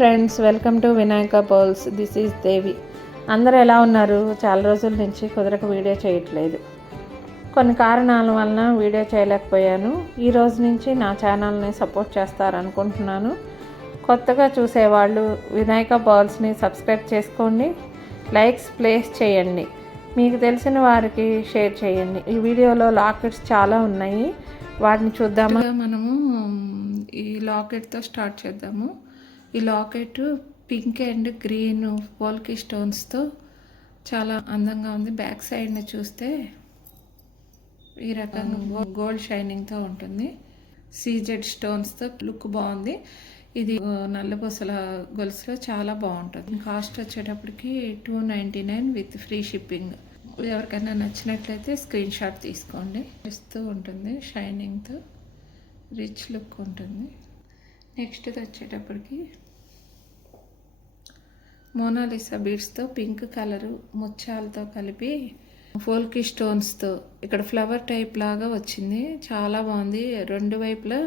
Friends, welcome to Vinayaka pearls. This is Devi. అందరూ ఎలా ఉన్నారు? చాలా రోజుల నుంచి కుదరక వీడియో చేయట్లేదు. కొన్ని కారణాల వలన వీడియో చేయలేకపోయాను. ఈ రోజు నుంచి నా ఛానల్ని సపోర్ట్ చేస్తారనుకుంటున్నాను. కొత్తగా చూసేవాళ్ళు వినాయక పర్ల్స్ని సబ్స్క్రైబ్ చేసుకోండి, లైక్స్ ప్లేస్ చేయండి, మీకు తెలిసిన వారికి షేర్ చేయండి. ఈ వీడియోలో లాకెట్స్ చాలా ఉన్నాయి, వాటిని చూద్దామా. మనము ఈ లాకెట్తో స్టార్ట్ చేద్దాము. ఈ లాకెట్ పింక్ అండ్ గ్రీన్ పోల్కి స్టోన్స్తో చాలా అందంగా ఉంది. బ్యాక్ సైడ్ని చూస్తే ఈ రకంగా గోల్డ్ షైనింగ్తో ఉంటుంది. సీజెడ్ స్టోన్స్తో లుక్ బాగుంది. ఇది నల్లపూసల గొలుసులో చాలా బాగుంటుంది. కాస్ట్ వచ్చేటప్పటికి $299 విత్ ఫ్రీ షిప్పింగ్. ఎవరికైనా నచ్చినట్లయితే స్క్రీన్ షాట్ తీసుకోండి. ఇస్తూ ఉంటుంది, షైనింగ్తో రిచ్ లుక్ ఉంటుంది. నెక్స్ట్ వచ్చేటప్పటికి మోనాలిసా బీడ్స్తో పింక్ కలరు ముత్యాలతో కలిపి ఫోల్కి స్టోన్స్తో ఇక్కడ ఫ్లవర్ టైప్ లాగా వచ్చింది. చాలా బాగుంది. రెండు వైపులా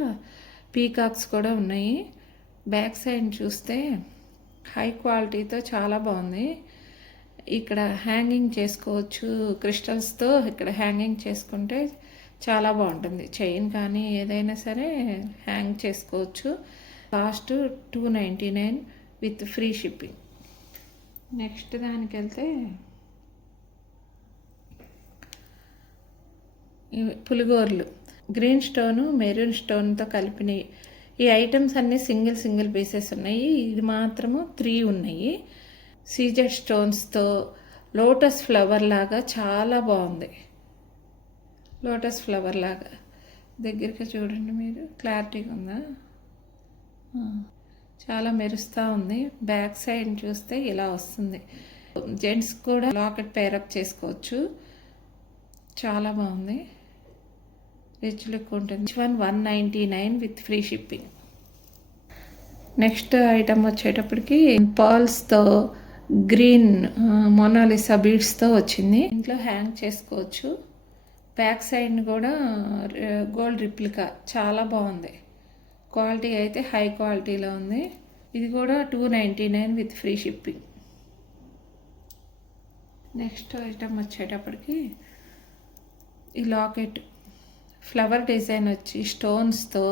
పీకాక్స్ కూడా ఉన్నాయి. బ్యాక్ సైడ్ చూస్తే హై క్వాలిటీతో చాలా బాగుంది. ఇక్కడ హ్యాంగింగ్ చేసుకోవచ్చు. క్రిస్టల్స్తో ఇక్కడ హ్యాంగింగ్ చేసుకుంటే చాలా బాగుంటుంది. చైన్ కానీ ఏదైనా సరే హ్యాంగ్ చేసుకోవచ్చు. Cost $299 with free shipping. Next దానికి వెళ్తే పులిగోర్లు గ్రీన్ స్టోను మెరూన్ స్టోన్తో కలిపినవి. ఈ ఐటమ్స్ అన్నీ సింగిల్ పీసెస్ ఉన్నాయి. ఇది మాత్రము 3 ఉన్నాయి. సీజెడ్ స్టోన్స్తో లోటస్ ఫ్లవర్ లాగా చాలా బాగుంది. లోటస్ ఫ్లవర్ లాగా దగ్గరికి చూడండి, మీరు క్లారిటీగా ఉందా? చాలా మెరుస్తూ ఉంది. బ్యాక్ సైడ్ చూస్తే ఇలా వస్తుంది. జెంట్స్ కూడా లాకెట్ పేరప్ చేసుకోవచ్చు. చాలా బాగుంది, రిచ్ లుక్ ఉంటుంది. $199 with free shipping. Next item వచ్చేటప్పటికి పర్ల్స్తో గ్రీన్ మోనాలిసా బీడ్స్తో వచ్చింది. ఇంట్లో హ్యాంగ్ చేసుకోవచ్చు. బ్యాక్ సైడ్ కూడా గోల్డ్ రిప్లికా చాలా బాగుంది. క్వాలిటీ అయితే హై క్వాలిటీలో ఉంది. ఇది కూడా $299 with free shipping. Next item వచ్చేటప్పటికి ఈ లాకెట్ ఫ్లవర్ డిజైన్ వచ్చి స్టోన్స్తో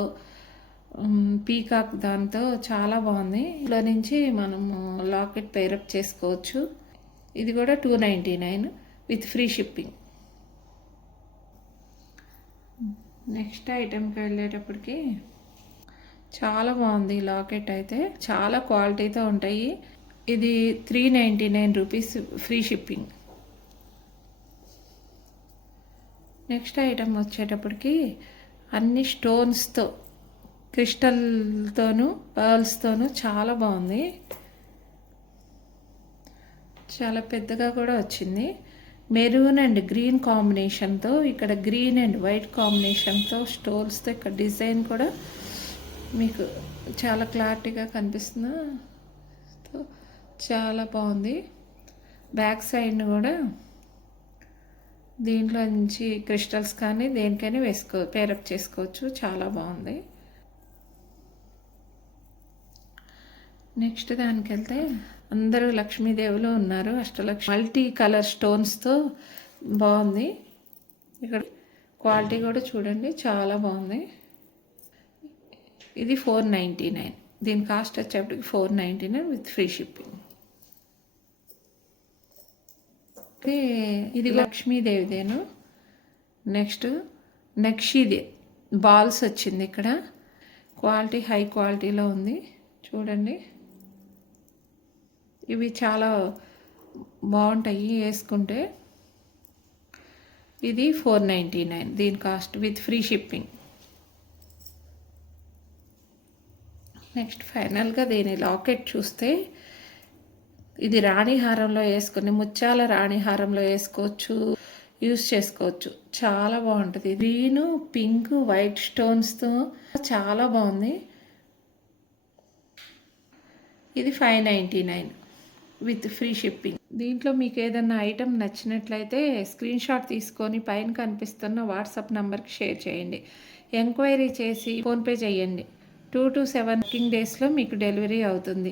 పీకాక్ దాంతో చాలా బాగుంది. ఇంట్లో నుంచి మనము లాకెట్ పేరప్ చేసుకోవచ్చు. ఇది కూడా $299 విత్ ఫ్రీ షిప్పింగ్. నెక్స్ట్ ఐటెంకి వెళ్ళేటప్పటికి చాలా బాగుంది. లాకెట్ అయితే చాలా క్వాలిటీతో ఉంటాయి. ఇది $399 ఫ్రీ షిప్పింగ్. నెక్స్ట్ ఐటమ్ వచ్చేటప్పటికి అన్ని స్టోన్స్తో క్రిస్టల్తోనూ పర్ల్స్తోనూ చాలా బాగుంది. చాలా పెద్దగా కూడా వచ్చింది. మెరూన్ అండ్ గ్రీన్ కాంబినేషన్తో ఇక్కడ గ్రీన్ అండ్ వైట్ కాంబినేషన్తో స్టోన్స్తో ఇక్కడ డిజైన్ కూడా మీకు చాలా క్లారిటీగా కనిపిస్తుంది. చాలా బాగుంది. బ్యాక్ సైడ్ కూడా దీంట్లో నుంచి క్రిస్టల్స్ కానీ దేనికైనా పేరప్ చేసుకోవచ్చు. చాలా బాగుంది. నెక్స్ట్ దానికి వెళ్తే అందరూ లక్ష్మీదేవులు ఉన్నారు. అష్టలక్ష్మి మల్టీ కలర్ స్టోన్స్తో బాగుంది. ఇక్కడ క్వాలిటీ కూడా చూడండి, చాలా బాగుంది. ఇది $499. దీని కాస్ట్ వచ్చేప్పటికి $499 విత్ ఫ్రీ షిప్పింగ్. ఇది లక్ష్మీదేవిదేను. నెక్స్ట్ నక్షిదే బాల్స్ వచ్చింది. ఇక్కడ క్వాలిటీ హై క్వాలిటీలో ఉంది. చూడండి, ఇవి చాలా బాగుంటాయి వేసుకుంటే. ఇది $499 దీని cost with free shipping. Next ఫైనల్గా దీని లాకెట్ చూస్తే ఇది రాణిహారంలో వేసుకుని ముత్యాల రాణిహారంలో వేసుకోవచ్చు, యూస్ చేసుకోవచ్చు. చాలా బాగుంటుంది. గ్రీను పింక్ వైట్ స్టోన్స్తో చాలా బాగుంది. ఇది $599 విత్ ఫ్రీ షిప్పింగ్. దీంట్లో మీకు ఏదైనా ఐటెం నచ్చినట్లయితే స్క్రీన్ షాట్ తీసుకొని పైన కనిపిస్తున్న వాట్సాప్ నెంబర్కి షేర్ చేయండి. ఎంక్వైరీ చేసి ఫోన్పే చేయండి. 2 to 7 వర్కింగ్ డేస్లో మీకు డెలివరీ అవుతుంది.